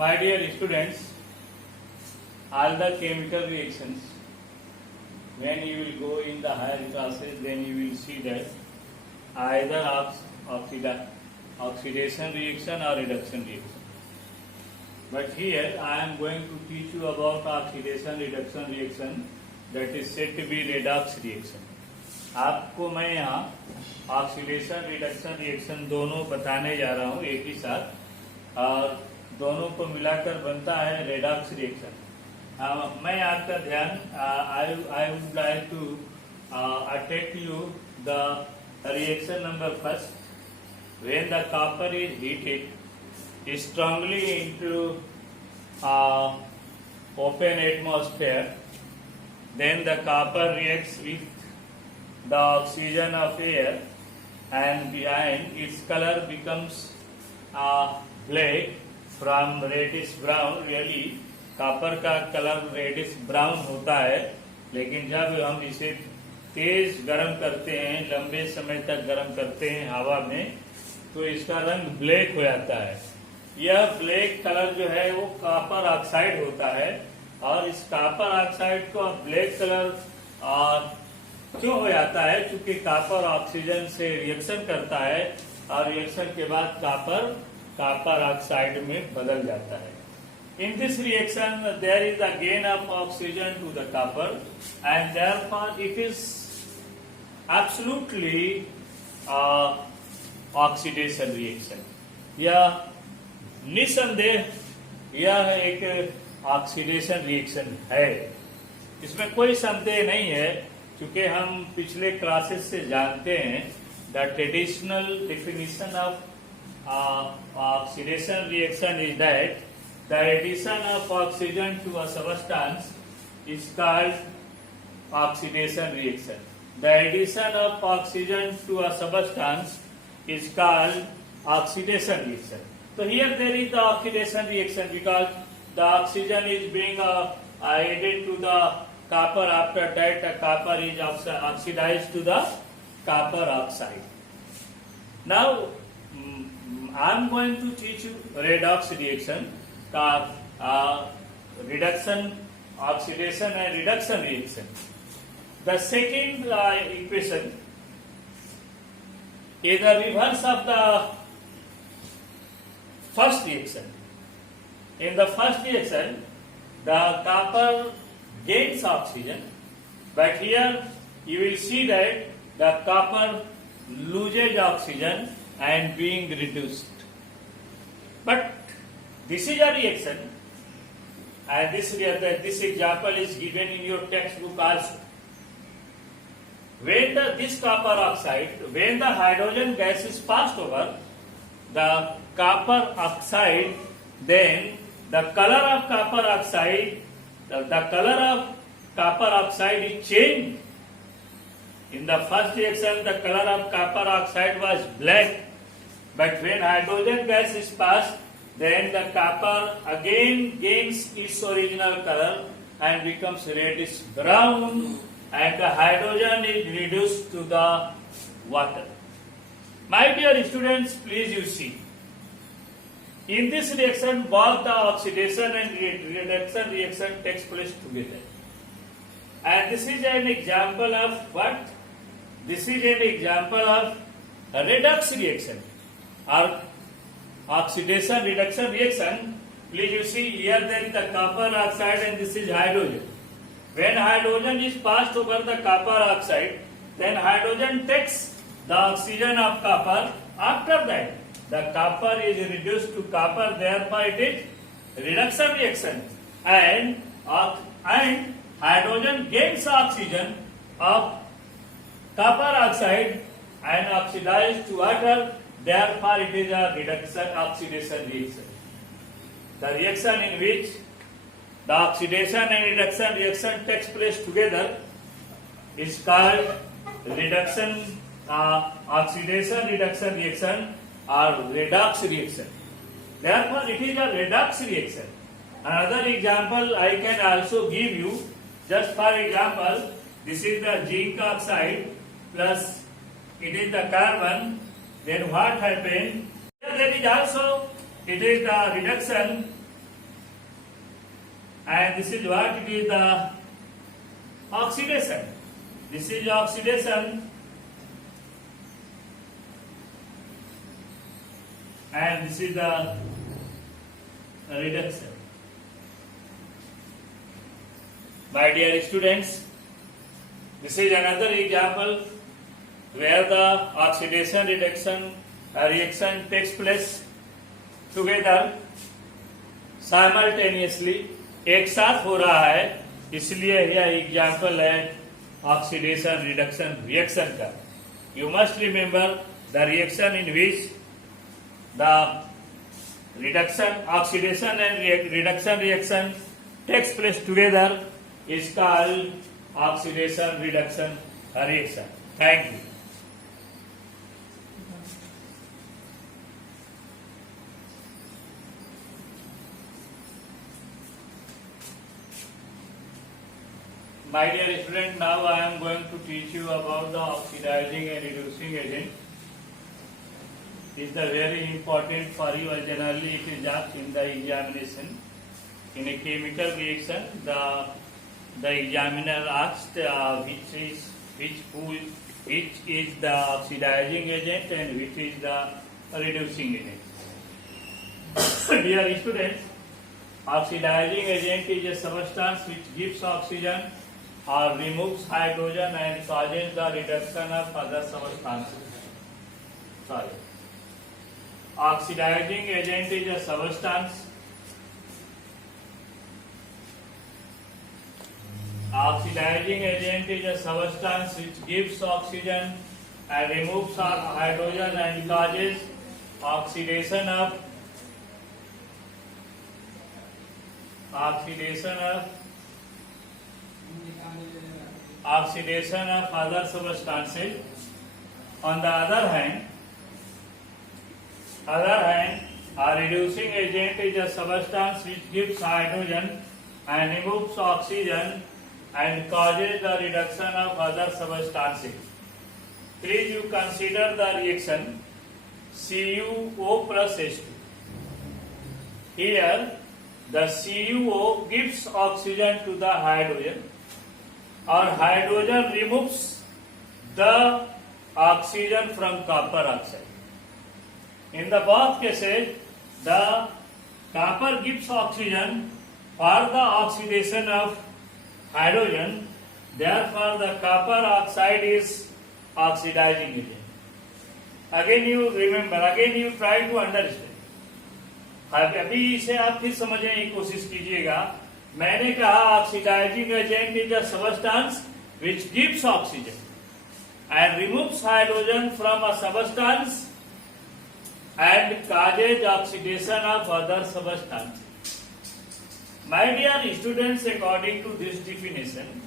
My dear students, all the chemical reactions, when you will go in the higher classes, then you will see that either oxidation reaction or reduction reaction. But here I am going to teach you about oxidation reduction reaction, that is said to be redox reaction. आपको मैं यहाँ oxidation reduction reaction दोनों बताने जा रहा हूँ एक ही साथ, और दोनों को मिलाकर बनता है रेडॉक्स रिएक्शन। मैं आपका ध्यान I would like to attack you the reaction number first. When the copper is heated strongly into open atmosphere, then the copper reacts with the oxygen of air, and behind its color becomes black from reddish brown. Really copper का colour reddish brown होता है, लेकिन जब हम इसे तेज गर्म करते हैं, लंबे समय तक गर्म करते हैं हवा में, तो इसका रंग ब्लैक हो जाता है। यह ब्लैक कलर जो है वो कॉपर ऑक्साइड होता है, और इस कॉपर ऑक्साइड को ब्लैक कलर क्यों हो जाता है? क्योंकि कॉपर ऑक्सीजन से रिएक्शन करता है, और रिएक्शन के बाद कॉपर ऑक्साइड में बदल जाता है। In this reaction there is a gain of oxygen to the copper, and therefore it is absolutely oxidation reaction. यह निसंदेह यह एक ऑक्सीडेशन रिएक्शन है, इसमें कोई संदेह नहीं है, क्योंकि हम पिछले क्लासेस से जानते हैं the traditional definition of oxidation reaction is that the addition of oxygen to a substance is called oxidation reaction. The addition of oxygen to a substance is called oxidation reaction. So here there is the oxidation reaction because the oxygen is being added to the copper. After that, the copper is oxidized to the copper oxide. Now I am going to teach you redox reaction, reduction, oxidation and reduction reaction. The second equation is the reverse of the first reaction. In the first reaction, the copper gains oxygen, but here you will see that the copper loses oxygen and being reduced. But this is a reaction, and this example is given in your textbook also. When this copper oxide, when the hydrogen gas is passed over the copper oxide, then the color of copper oxide, the color of copper oxide is changed. In the first reaction, the color of copper oxide was black, but when hydrogen gas is passed, then the copper again gains its original color and becomes reddish brown, and the hydrogen is reduced to the water. My dear students, please you see. In this reaction, both the oxidation and reduction reaction takes place together. And this is an example of what? This is an example of a redox reaction or oxidation reduction reaction. Please you see here there is the copper oxide and this is hydrogen. When hydrogen is passed over the copper oxide, then hydrogen takes the oxygen of copper. After that, the copper is reduced to copper, therefore it is reduction reaction, and hydrogen gains oxygen of copper oxide and oxidized to water, therefore it is a reduction oxidation reaction. The reaction in which the oxidation and reduction reaction takes place together is called reduction oxidation reduction reaction or redox reaction. Therefore, it is a redox reaction. Another example I can also give you. Just for example, this is the zinc oxide plus it is the carbon. Then what happened? Here there is also it is the reduction and this is what it is, the oxidation. This is oxidation, and this is the reduction. My dear students, this is another example where the oxidation reduction reaction takes place together simultaneously, एक साथ हो रहा है, इसलिए यह example है oxidation reduction reaction का. You must remember the reaction in which the reduction, oxidation and reduction reaction takes place together is called oxidation reduction reaction. Thank you. My dear student, now I am going to teach you about the oxidizing and reducing agent. This is very important for you, and generally it is asked in the examination. In a chemical reaction, the examiner asked which is the oxidizing agent and which is the reducing agent. Dear students, oxidizing agent is a substance which gives oxygen or removes hydrogen and causes the reduction of other substances. Sorry. Oxidizing agent is a substance. Oxidizing agent is a substance which gives oxygen and removes hydrogen and causes oxidation of other substances. On the other hand, a reducing agent is a substance which gives hydrogen and removes oxygen and causes the reduction of other substances. Please you consider the reaction CuO plus H2. Here the CuO gives oxygen to the hydrogen, or hydrogen removes the oxygen from copper oxide. In the both cases, the copper gives oxygen for the oxidation of hydrogen. Therefore, the copper oxide is oxidizing agent. Again you remember, again you try to understand. अभी इसे आप फिर समझने की कोशिश कीजिएगा. मैंने कहा oxidising agent is a substance which gives oxygen and removes hydrogen from a substance and causes oxidation of other substances. My dear students, according to this definition,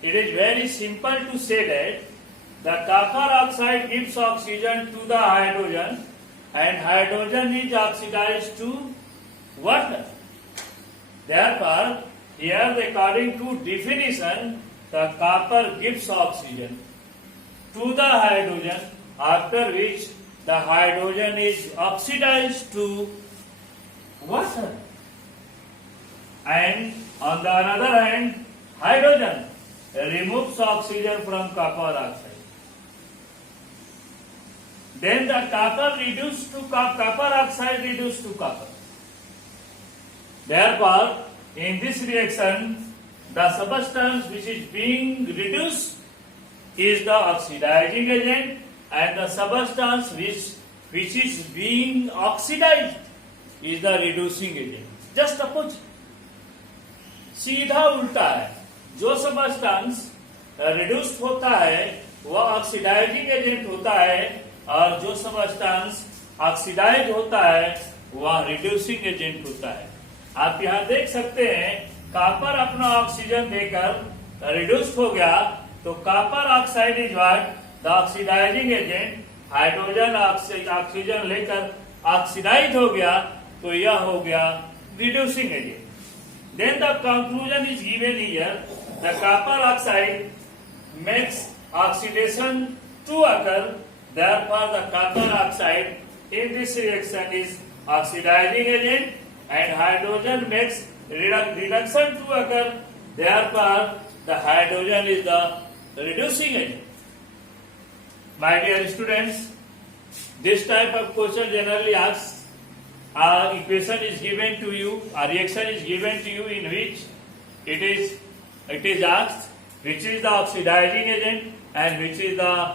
it is very simple to say that the copper oxide gives oxygen to the hydrogen and hydrogen is oxidized to water. Therefore, here according to definition, the copper gives oxygen to the hydrogen, after which the hydrogen is oxidized to water. And on the other hand, hydrogen removes oxygen from copper oxide. Then the copper reduced to copper oxide reduced to copper. Therefore, in this reaction, the substance which is being reduced is the oxidizing agent, and the substance which is being oxidized is the reducing agent. Just opposite. सीधा उल्टा है. जो substance reduced होता है वह oxidising agent होता है, और जो सबस्टेंस ऑक्सीडाइज होता है वह रिड्यूसिंग एजेंट होता है. आप यहाँ देख सकते हैं कॉपर अपना ऑक्सीजन देकर रिड्यूस्ड हो गया, तो copper oxide is what the oxidising agent. Hydrogen oxygen लेकर ऑक्सीडाइज हो गया, तो यह हो गया reducing agent. Then the conclusion is given here. The copper oxide makes oxidation to occur. Therefore, the copper oxide in this reaction is oxidizing agent, and hydrogen makes reduction to occur, therefore the hydrogen is the reducing agent. My dear students, this type of question generally asks, equation is given to you, a reaction is given to you in which it is asked which is the oxidizing agent and which is the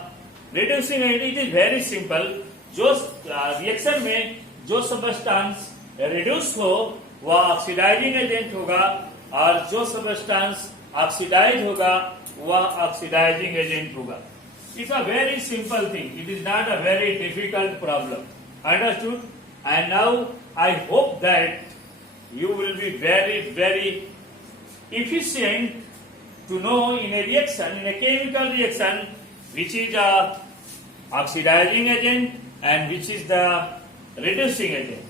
reducing agent. It is very simple. जो reaction में जो substance reduce हो वह oxidising agent होगा और जो substance oxidise होगा वह ऑक्सीडाइजिंग एजेंट होगा. It's a very simple thing. It is not a very difficult problem. Understood? And now I hope that you will be very, very efficient to know in a reaction, in a chemical reaction, which is a oxidizing agent and which is the reducing agent.